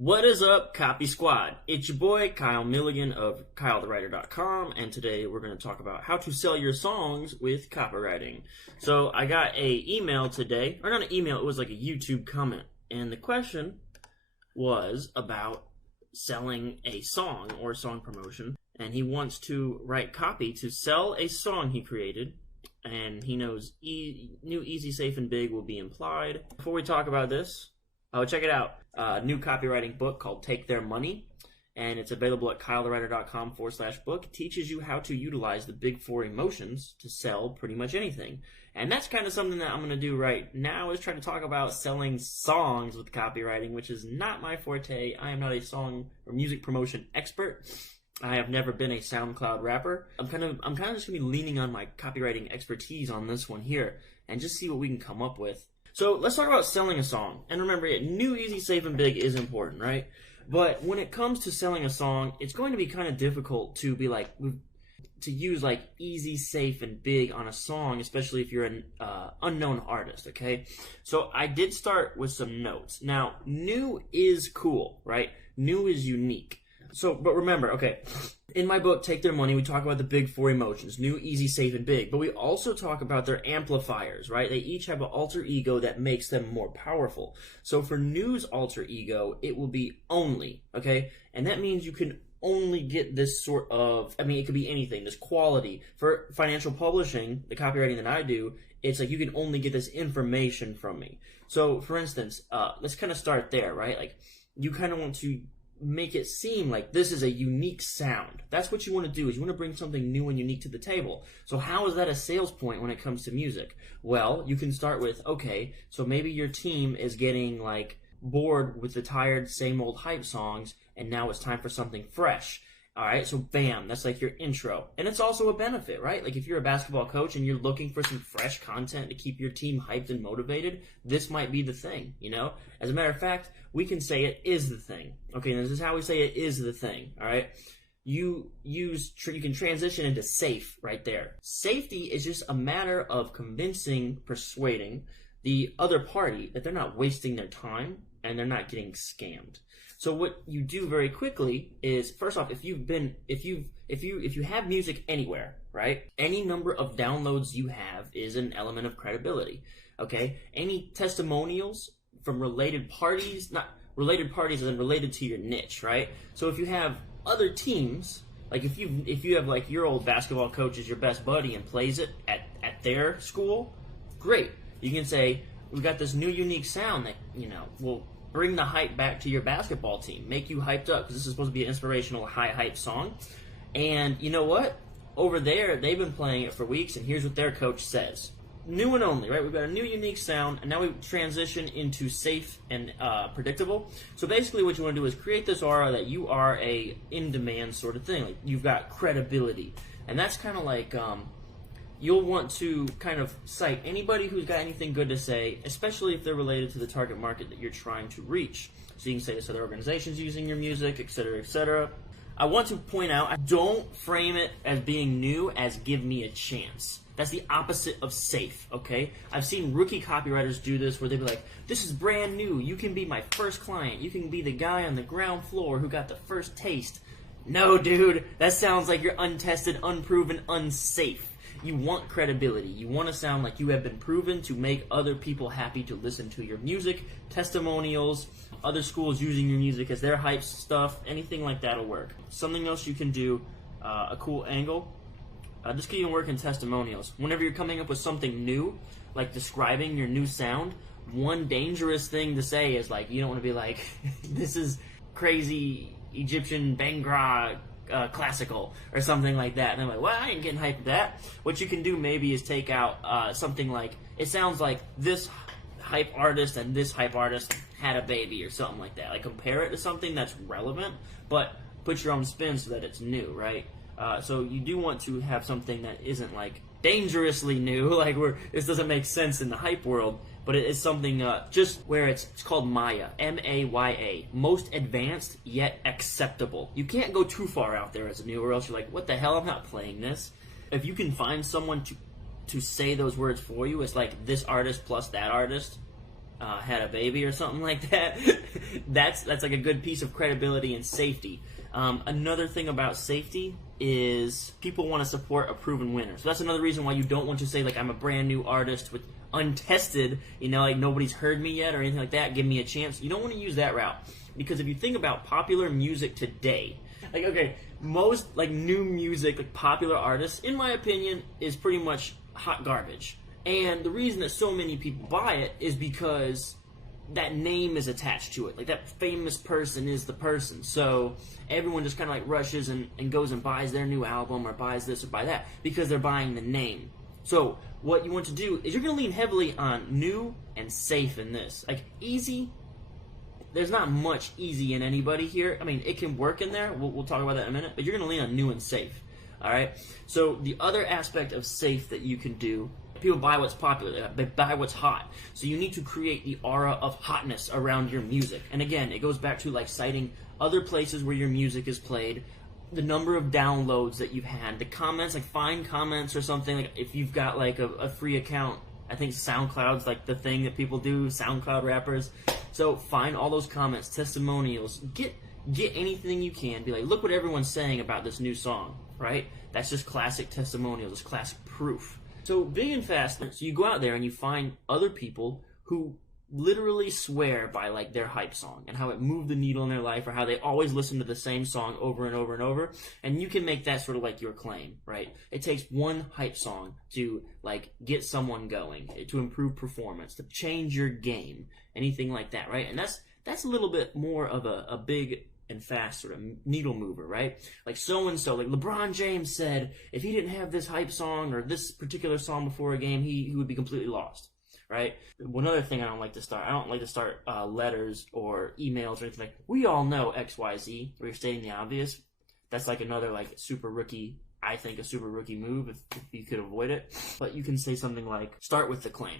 What is up, Copy Squad? It's your boy, Kyle Milligan of KyleTheWriter.com, and today we're going to talk about how to sell your songs with copywriting. So I got a email today, or not an email, it was like a YouTube comment, and the question was about selling a song or song promotion, and he wants to write copy to sell a song he created, and he knows new, easy, safe, and big will be implied. Before we talk about this, check it out. A new copywriting book called Take Their Money, and it's available at KyleTheWriter.com/book. It teaches you how to utilize the big four emotions to sell pretty much anything. And that's kind of something that I'm going to do right now, is try to talk about selling songs with copywriting, which is not my forte. I am not a song or music promotion expert. I have never been a SoundCloud rapper. I'm kind of just going to be leaning on my copywriting expertise on this one here and just see what we can come up with. So let's talk about selling a song. And remember, new, easy, safe, and big is important, right? But when it comes to selling a song, it's going to be kind of difficult to be like, to use like easy, safe, and big on a song, especially if you're an unknown artist, okay? So I did start with some notes. Now, new is cool, right? New is unique. So, but remember, okay, in my book, Take Their Money, we talk about the big four emotions, new, easy, safe, and big. But we also talk about their amplifiers, right? They each have an alter ego that makes them more powerful. So for new's alter ego, it will be only, okay? And that means you can only get this sort of, it could be anything, this quality. For financial publishing, the copywriting that I do, it's like you can only get this information from me. So for instance, let's kind of start there, right? Like you kind of want to make it seem like this is a unique sound. That's what you want to do, is you want to bring something new and unique to the table. So how is that a sales point when it comes to music? Well, you can start with, okay, so maybe your team is getting like bored with the tired same old hype songs, and now it's time for something fresh. All right, so bam, that's like your intro. And it's also a benefit, right? Like if you're a basketball coach and you're looking for some fresh content to keep your team hyped and motivated, this might be the thing, you know? As a matter of fact, we can say it is the thing. Okay, and this is how we say it is the thing, all right? You can transition into safe right there. Safety is just a matter of persuading the other party that they're not wasting their time and they're not getting scammed. So what you do very quickly is, first off, if you have music anywhere, right? Any number of downloads you have is an element of credibility. Okay? Any testimonials from related parties, not related parties as in related to your niche, right? So if you have other teams, like if you have like your old basketball coach is your best buddy and plays it at their school, great. You can say, we've got this new unique sound that, will bring the hype back to your basketball team, make you hyped up, because this is supposed to be an inspirational, high hype song. And you know what? Over there, they've been playing it for weeks, and here's what their coach says. New and only, right? We've got a new unique sound, and now we transition into safe and predictable. So basically what you want to do is create this aura that you are a in-demand sort of thing. Like you've got credibility. And that's kind of like, you'll want to kind of cite anybody who's got anything good to say, especially if they're related to the target market that you're trying to reach. So you can say this to other organizations using your music, etc., etc. I want to point out, don't frame it as being new as give me a chance. That's the opposite of safe, okay? I've seen rookie copywriters do this where they'll be like, this is brand new. You can be my first client. You can be the guy on the ground floor who got the first taste. No, dude, that sounds like you're untested, unproven, unsafe. You want credibility. You want to sound like you have been proven to make other people happy to listen to your music, testimonials, other schools using your music as their hype stuff, anything like that will work. Something else you can do, a cool angle, this can even work in testimonials. Whenever you're coming up with something new, like describing your new sound, one dangerous thing to say is like, you don't want to be like, this is crazy Egyptian Bhangra classical or something like that, and I'm like, well, I ain't getting hyped with that. What you can do maybe is take out something like, it sounds like this hype artist and this hype artist had a baby or something like that. Like compare it to something that's relevant, but put your own spin so that it's new, right? So you do want to have something that isn't like dangerously new, like where this doesn't make sense in the hype world, but it is something just where it's called Maya, M-A-Y-A, most advanced yet acceptable. You can't go too far out there as a new, or else you're like, what the hell, I'm not playing this. If you can find someone to say those words for you, it's like this artist plus that artist, had a baby or something like that, that's like a good piece of credibility and safety. Another thing about safety is people want to support a proven winner. So that's another reason why you don't want to say, like, I'm a brand new artist with untested, like nobody's heard me yet or anything like that, give me a chance. You don't want to use that route. Because if you think about popular music today, like, okay, most, like, new music, like, popular artists, in my opinion, is pretty much hot garbage. And the reason that so many people buy it is because that name is attached to it. Like, that famous person is the person. So everyone just kind of, like, rushes and goes and buys their new album or buys this or buy that because they're buying the name. So what you want to do is you're going to lean heavily on new and safe in this. Like, easy, there's not much easy in anybody here. I mean, it can work in there. We'll talk about that in a minute. But you're going to lean on new and safe. All right? So the other aspect of safe that you can do, people buy what's popular. They buy what's hot. So you need to create the aura of hotness around your music. And again, it goes back to, like, citing other places where your music is played, the number of downloads that you've had, the comments, like, find comments or something. Like, if you've got, like, a free account, I think SoundCloud's, like, the thing that people do, SoundCloud rappers. So find all those comments, testimonials, get anything you can. Be like, look what everyone's saying about this new song, right? That's just classic testimonials, it's classic proof. So big and fast, so you go out there and you find other people who literally swear by, like, their hype song and how it moved the needle in their life, or how they always listen to the same song over and over and over, and you can make that sort of like your claim, right? It takes one hype song to, like, get someone going, to improve performance, to change your game, anything like that, right? And that's a little bit more of a big and fast sort of needle mover, right? Like, so-and-so, like LeBron James said, if he didn't have this hype song or this particular song before a game, he would be completely lost. Right? One other thing I don't like to start letters or emails or anything like, we all know XYZ, where you're stating the obvious. That's like another, like, super rookie, I think a super rookie move if you could avoid it. But you can say something like, start with the claim.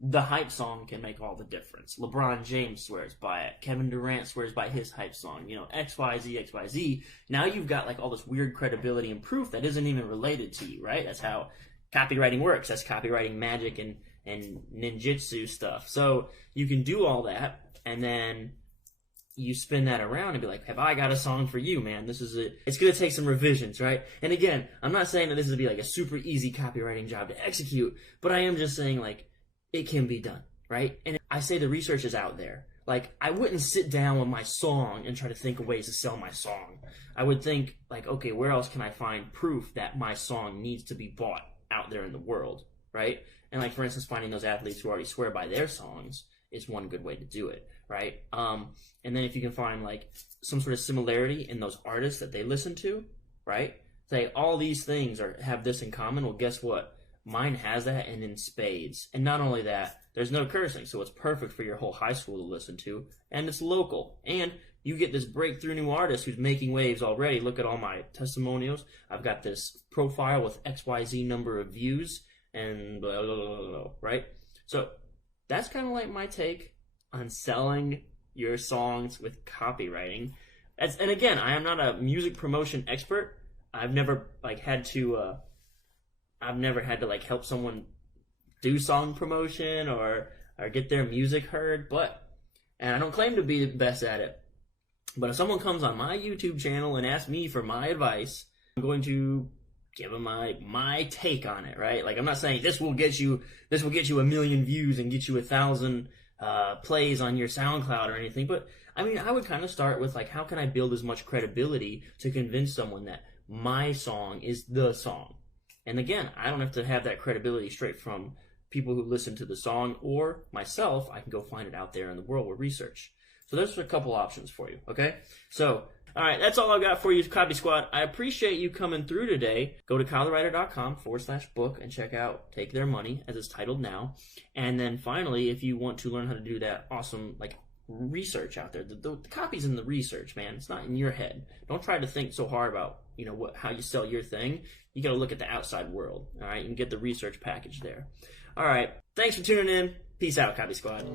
The hype song can make all the difference. LeBron James swears by it. Kevin Durant swears by his hype song. XYZ, XYZ. Now you've got, like, all this weird credibility and proof that isn't even related to you, right? That's how copywriting works. That's copywriting magic and ninjutsu stuff. So you can do all that, and then you spin that around and be like, have I got a song for you, man? This is it. It's going to take some revisions, right? And again, I'm not saying that this is going to be like a super easy copywriting job to execute, but I am just saying, like, it can be done, right? And I say the research is out there. Like, I wouldn't sit down with my song and try to think of ways to sell my song. I would think, like, okay, where else can I find proof that my song needs to be bought out there in the world, right? And, like, for instance, finding those athletes who already swear by their songs is one good way to do it, right? And then if you can find, like, some sort of similarity in those artists that they listen to, right? Say, all these things have this in common. Well, guess what? Mine has that, and in spades. And not only that, there's no cursing, so it's perfect for your whole high school to listen to, and it's local. And you get this breakthrough new artist who's making waves already. Look at all my testimonials. I've got this profile with XYZ number of views, and blah, blah, blah, blah, blah, right? So that's kind of like my take on selling your songs with copywriting. And again, I am not a music promotion expert. I've never had to like help someone do song promotion or get their music heard, and I don't claim to be the best at it. But if someone comes on my YouTube channel and asks me for my advice, I'm going to give them my take on it, right? Like, I'm not saying this will get you 1 million views and get you 1,000 plays on your SoundCloud or anything, but I mean, I would kind of start with, like, how can I build as much credibility to convince someone that my song is the song? And again, I don't have to have that credibility straight from people who listen to the song or myself. I can go find it out there in the world with research. So there's a couple options for you, okay? So, all right, that's all I've got for you, Copy Squad. I appreciate you coming through today. Go to kylerwriter.com/book and check out Take Their Money, as it's titled now. And then finally, if you want to learn how to do that awesome, like, research out there, the copy's in the research, man. It's not in your head. Don't try to think so hard about, how you sell your thing. You got to look at the outside world, all right? You can get the research package there. All right, thanks for tuning in. Peace out, Copy Squad.